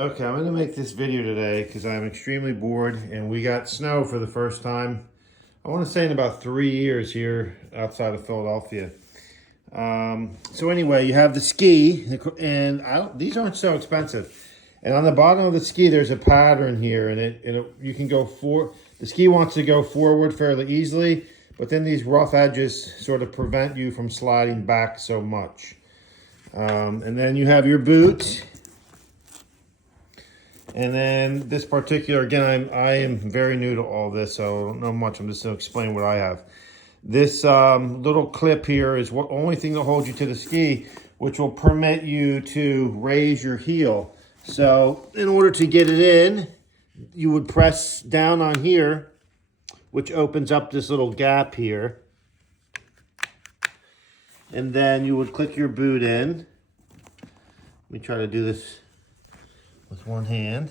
Okay, I'm gonna make this video today because I'm extremely bored and we got snow for the first time, I want to say in about 3 years here outside of Philadelphia. So anyway, you have the ski and these aren't so expensive. And on the bottom of the ski, there's a pattern here and you can go the ski wants to go forward fairly easily, but then these rough edges sort of prevent you from sliding back so much. And then you have your boot. And then this particular, again, I am very new to all this, so I don't know much. I'm just going to explain what I have. This little clip here is the only thing that holds you to the ski, which will permit you to raise your heel. So in order to get it in, you would press down on here, which opens up this little gap here. And then you would click your boot in. Let me try to do this with one hand.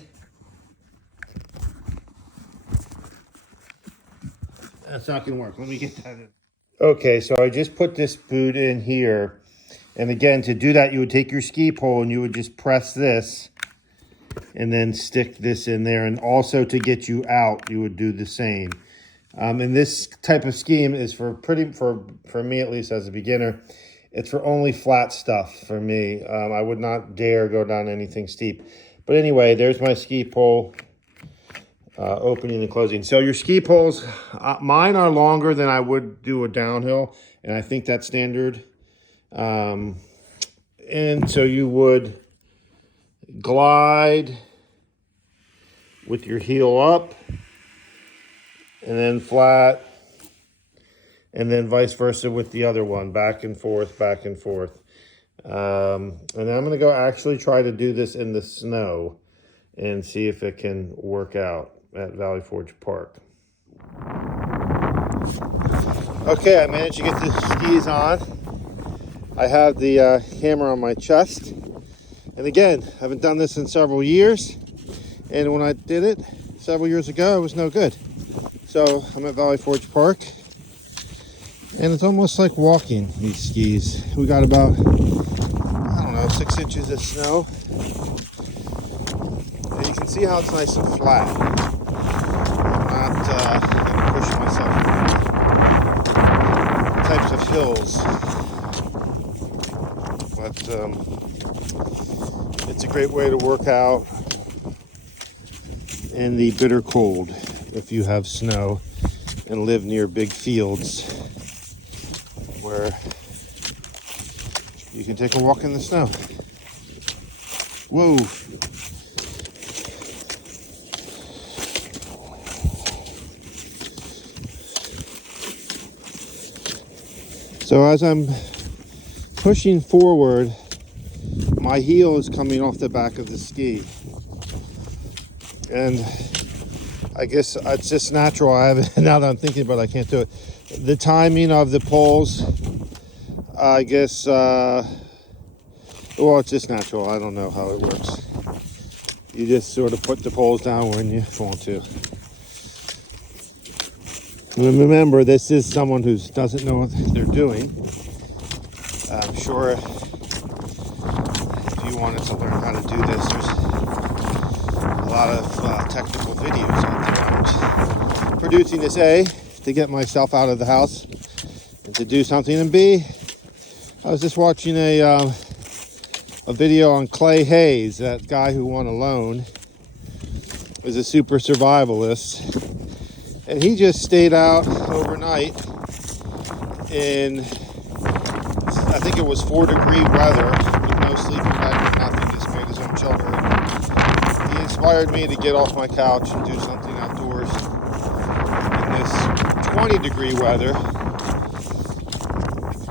That's not gonna work. Let me get that in. Okay, so I just put this boot in here. And again, to do that, you would take your ski pole and you would just press this and then stick this in there. And also to get you out, you would do the same. And this type of scheme is for me, at least as a beginner, it's for only flat stuff for me. I would not dare go down anything steep. But anyway, there's my ski pole opening and closing. So your ski poles, mine are longer than I would do a downhill, and I think that's standard. And so you would glide with your heel up, and then flat, and then vice versa with the other one, back and forth, back and forth. And I'm going to go actually try to do this in the snow and see if it can work out at Valley Forge Park. Okay, I managed to get the skis on. I have the hammer on my chest. And again, I haven't done this in several years. And when I did it several years ago, it was no good. So I'm at Valley Forge Park. And it's almost like walking these skis. We got about, 6 inches of snow. And you can see how it's nice and flat. I'm not going to push myself types of hills. But it's a great way to work out in the bitter cold if you have snow and live near big fields where you can take a walk in the snow. Whoa. So as I'm pushing forward, my heel is coming off the back of the ski. And I guess it's just natural. Now that I'm thinking about it, I can't do it. The timing of the poles, I guess, it's just natural. I don't know how it works. You just sort of put the poles down when you want to. And remember, this is someone who doesn't know what they're doing. I'm sure if you wanted to learn how to do this, there's a lot of technical videos out there. I'm producing this A, to get myself out of the house and to do something, and B, I was just watching a video on Clay Hayes, that guy who won Alone, is a super survivalist, and he just stayed out overnight in, I think it was 4-degree weather with no sleeping bag, nothing, just made his own shelter. He inspired me to get off my couch and do something outdoors in this 20-degree weather.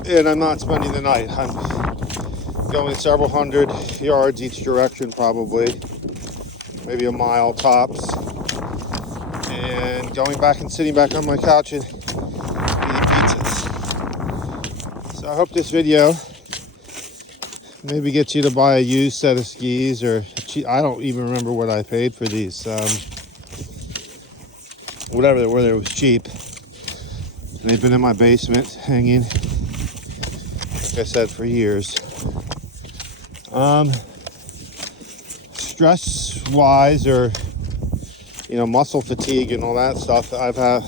And I'm not spending the night. I'm going several hundred yards each direction, probably, maybe a mile tops, and going back and sitting back on my couch and eating pizzas. So I hope this video maybe gets you to buy a used set of skis, or I don't even remember what I paid for these. Whether it was cheap. They've been in my basement hanging, like I said, for years. stress wise, or muscle fatigue and all that stuff, again,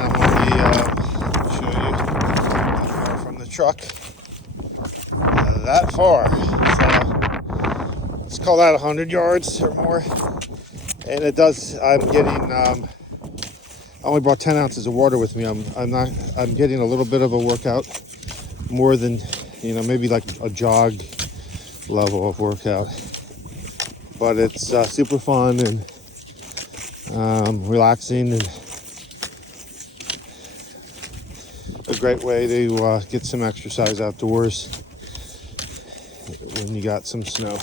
I'm only show you how far from the truck, that far, so let's call that 100 yards or more. And it does, I'm getting I only brought 10 ounces of water with me. I'm getting a little bit of a workout, more than maybe like a jog level of workout, but it's super fun and relaxing, and a great way to get some exercise outdoors when you got some snow.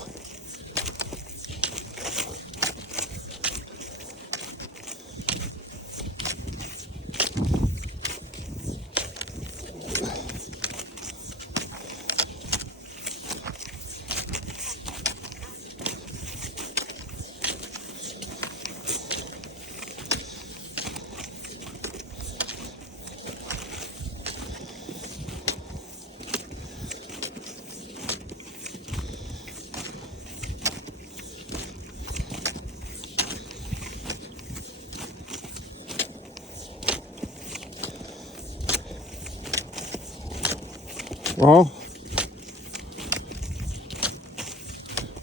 Well,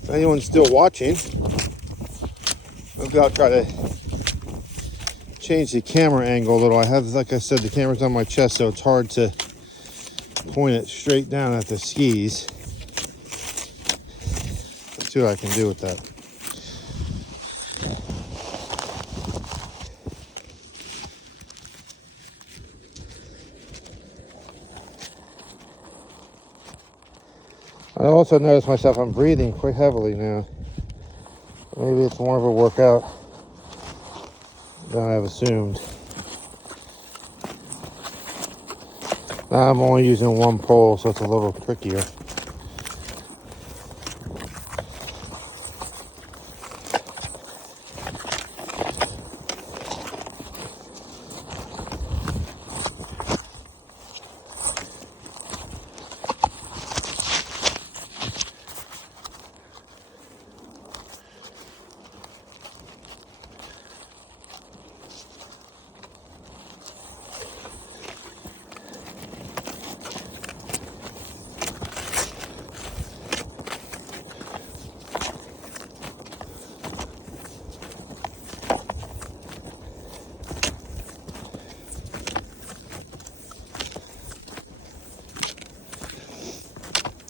if anyone's still watching, maybe I'll try to change the camera angle a little. I have, like I said, the camera's on my chest, so it's hard to point it straight down at the skis. Let's see what I can do with that. I also notice myself, I'm breathing quite heavily now. Maybe it's more of a workout than I've assumed. Now I'm only using one pole, so it's a little trickier.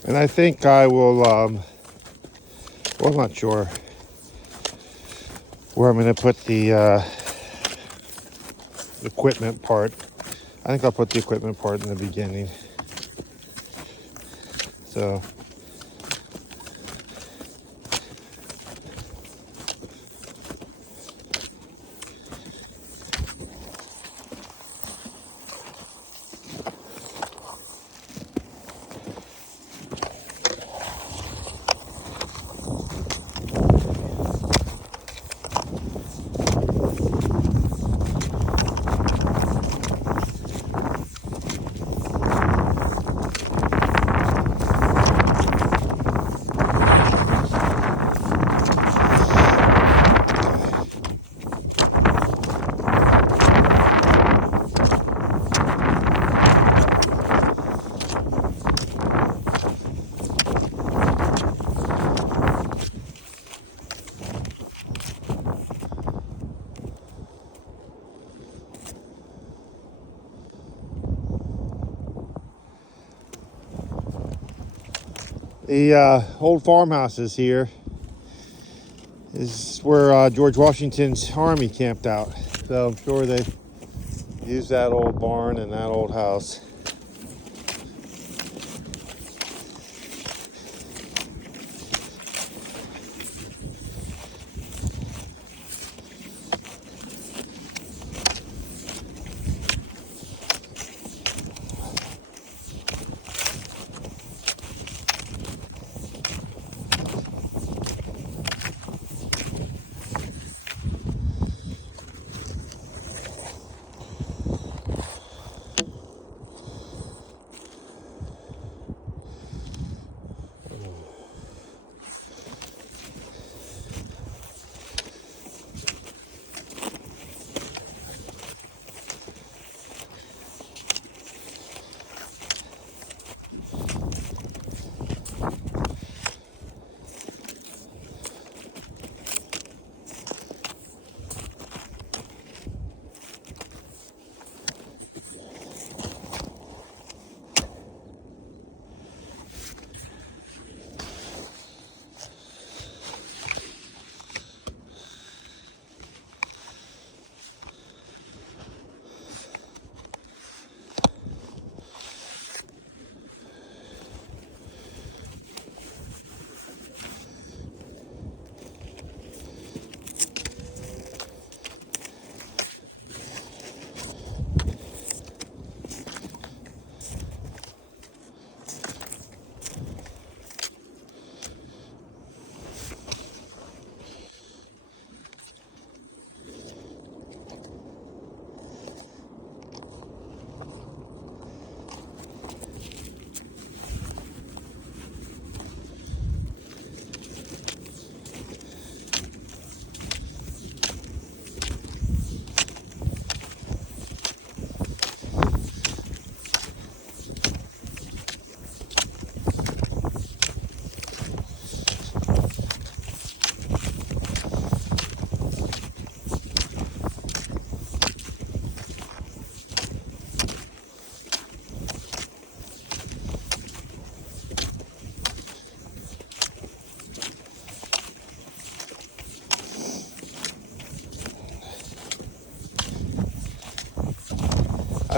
And I think I will, well, I'm not sure where I'm going to put the equipment part. I think I'll put the equipment part in the beginning. So, the old farmhouses here is where George Washington's army camped out. So I'm sure they used that old barn and that old house.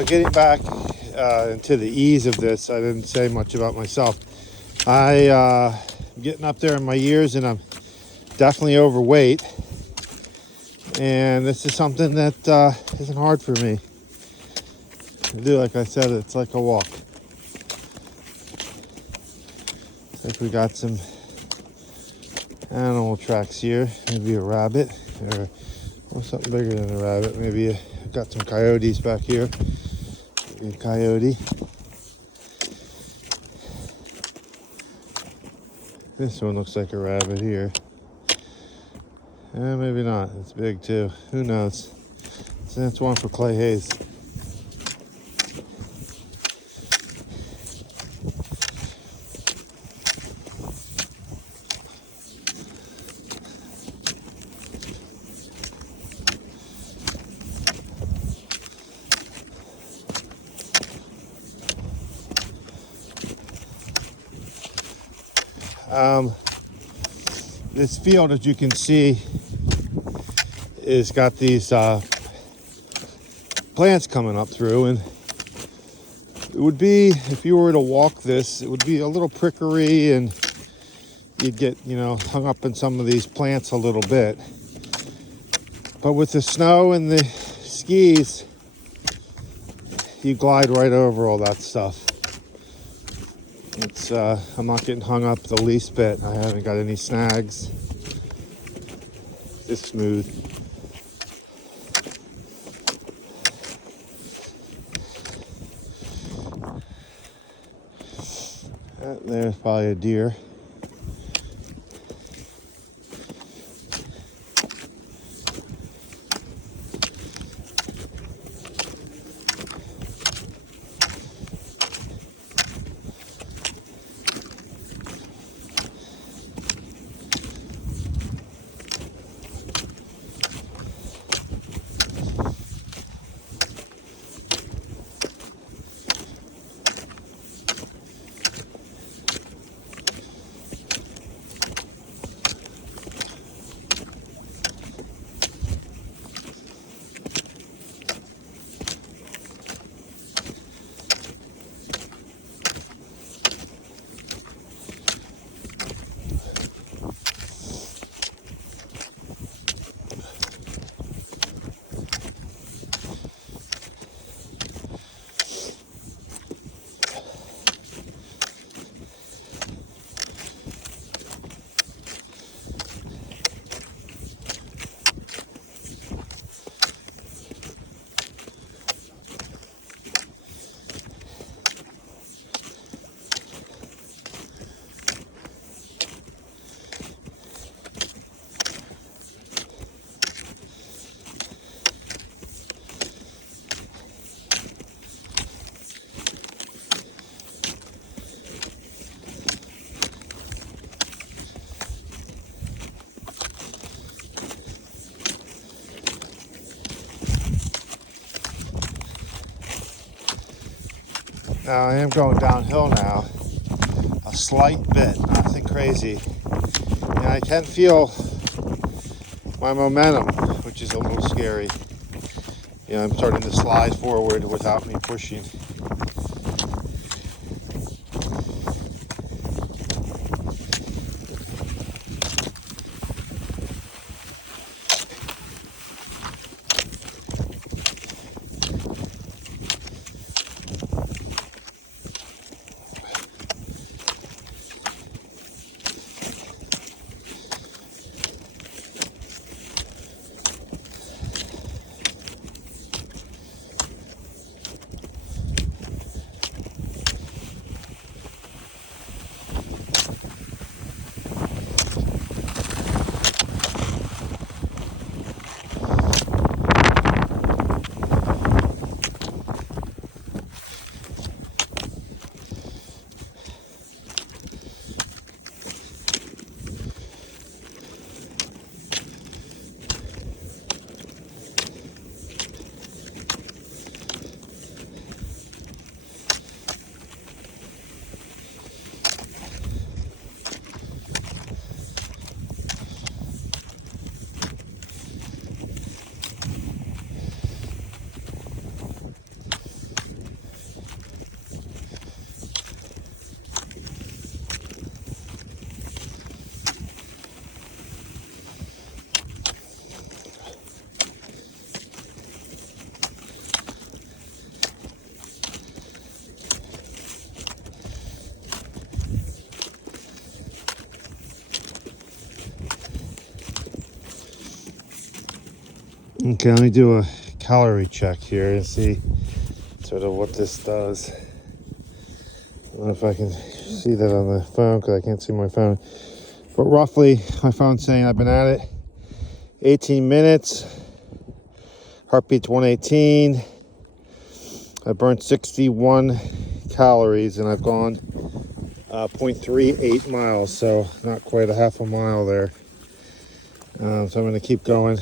Getting back into the ease of this, I didn't say much about myself. I'm getting up there in my years, and I'm definitely overweight. And this is something that isn't hard for me to do. Like I said, it's like a walk. I think we got some animal tracks here. Maybe a rabbit or something bigger than a rabbit. Maybe got some coyotes back here. Maybe a coyote. This one looks like a rabbit here. Maybe not. It's big too. Who knows? So that's one for Clay Hayes. This field, as you can see, is got these plants coming up through, and it would be, if you were to walk this, it would be a little prickery, and you'd get, hung up in some of these plants a little bit. But with the snow and the skis, you glide right over all that stuff. It's I'm not getting hung up the least bit. I haven't got any snags. It's smooth. There's probably a deer. Now I am going downhill now, a slight bit, nothing crazy. And I can feel my momentum, which is a little scary. I'm starting to slide forward without me pushing. Okay, let me do a calorie check here and see sort of what this does. I don't know if I can see that on the phone because I can't see my phone. But roughly, my phone's saying I've been at it 18 minutes. Heartbeat's 118. I burned 61 calories and I've gone 0.38 miles, so not quite a half a mile there. So I'm going to keep going.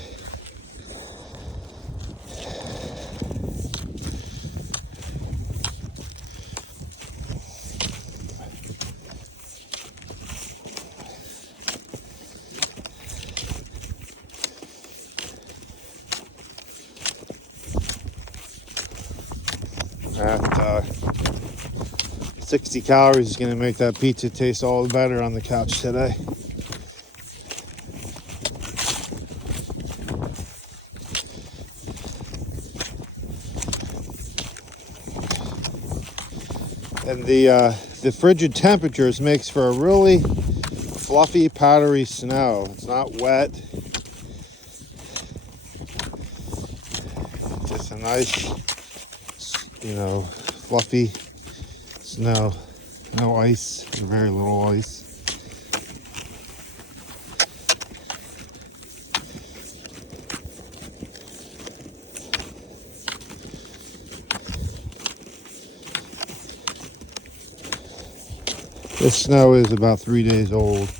At 60 calories is going to make that pizza taste all the better on the couch today. And the frigid temperatures makes for a really fluffy, powdery snow. It's not wet. Just a nice, fluffy snow. No ice, or very little ice. This snow is about 3 days old.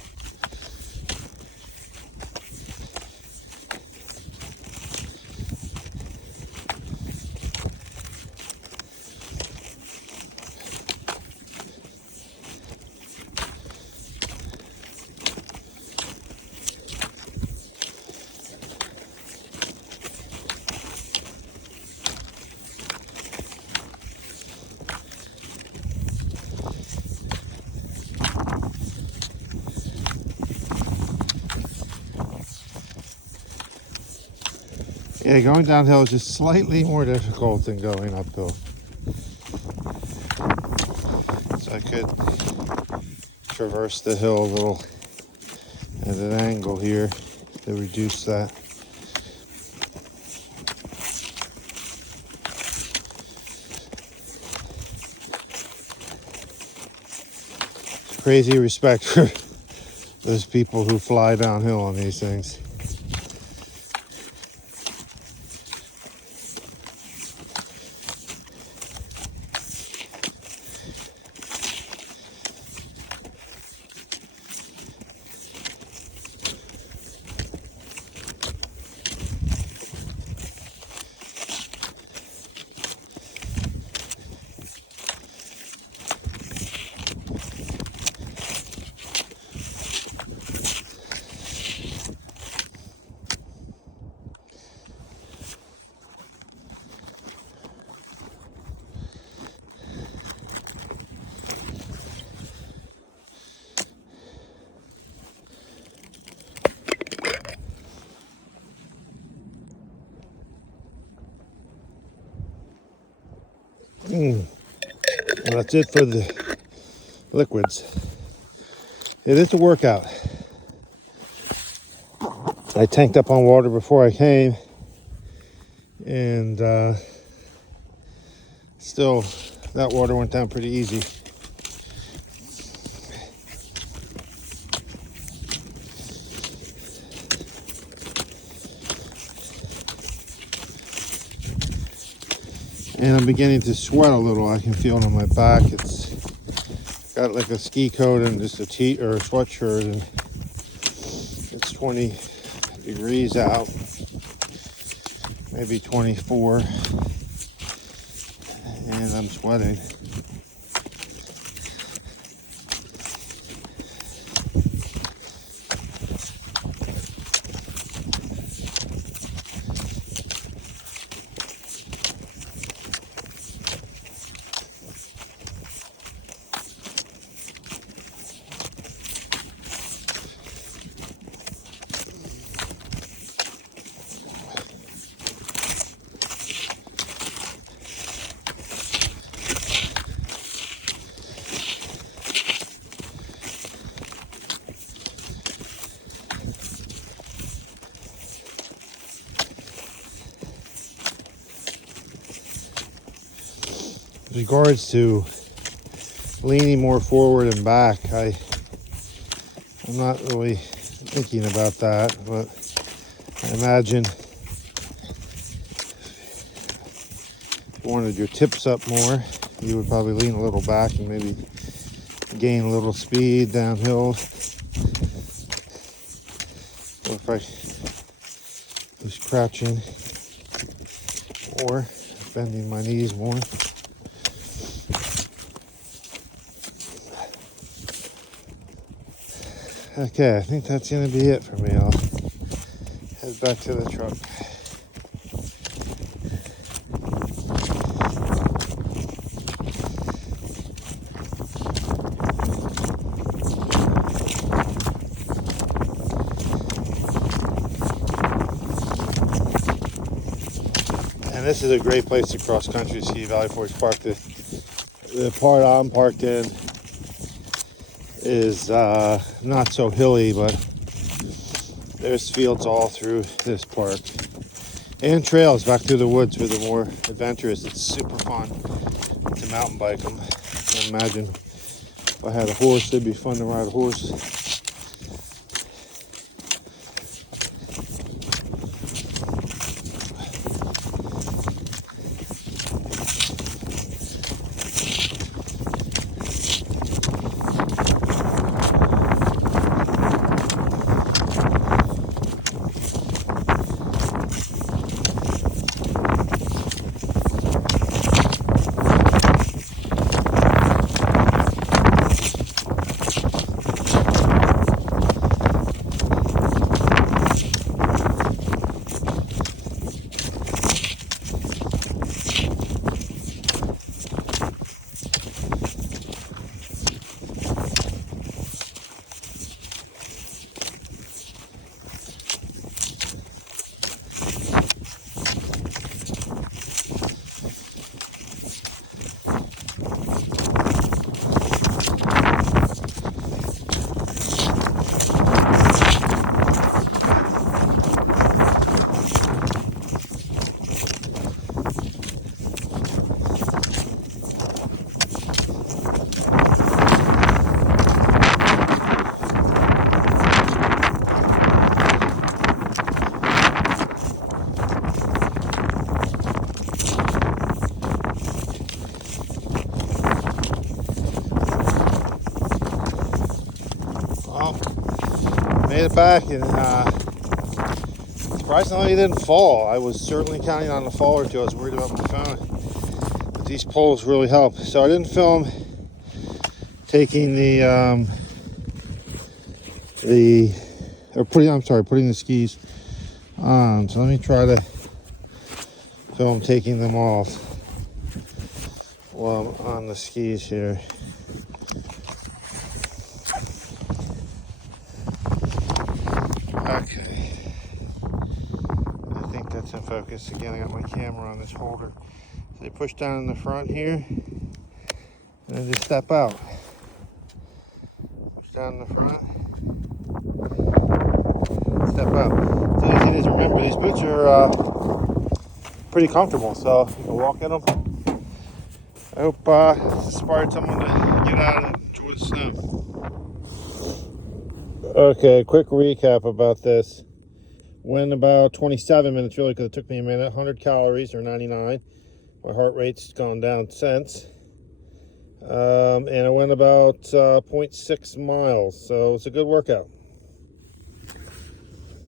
Yeah, going downhill is just slightly more difficult than going uphill. So I could traverse the hill a little at an angle here to reduce that. Crazy respect for those people who fly downhill on these things. Well, that's it for the liquids. It is a workout. I tanked up on water before I came, and still that water went down pretty easy. And I'm beginning to sweat a little. I can feel it on my back. It's got like a ski coat and just a tee or a sweatshirt, and it's 20 degrees out, maybe 24, and I'm sweating. regards to leaning more forward and back, I'm not really thinking about that, but I imagine if you wanted your tips up more, you would probably lean a little back and maybe gain a little speed downhill. Or if I was crouching or bending my knees more. Okay, I think that's going to be it for me. I'll head back to the truck. And this is a great place to cross country ski, Valley Forge Park. The part I'm parked in is not so hilly, but there's fields all through this park and trails back through the woods for the more adventurous. It's super fun to mountain bike them. I imagine if I had a horse, it'd be fun to ride a horse. Made it back, and surprisingly it didn't fall. I was certainly counting on a fall or two. I was worried about my phone, but these poles really help. So I didn't film taking putting the skis on. So let me try to film taking them off while I'm on the skis here. Okay, I think that's in focus. Again, I got my camera on this holder. So you push down in the front here, and then just step out. Push down in the front, step out. It's easy to remember. These boots are pretty comfortable, so you can walk in them. I hope this inspired someone to get out and enjoy the snow. Okay, quick recap about this. Went about 27 minutes really, because it took me a minute. 100 calories or 99. My heart rate's gone down since. And I went about 0.6 miles, so it's a good workout.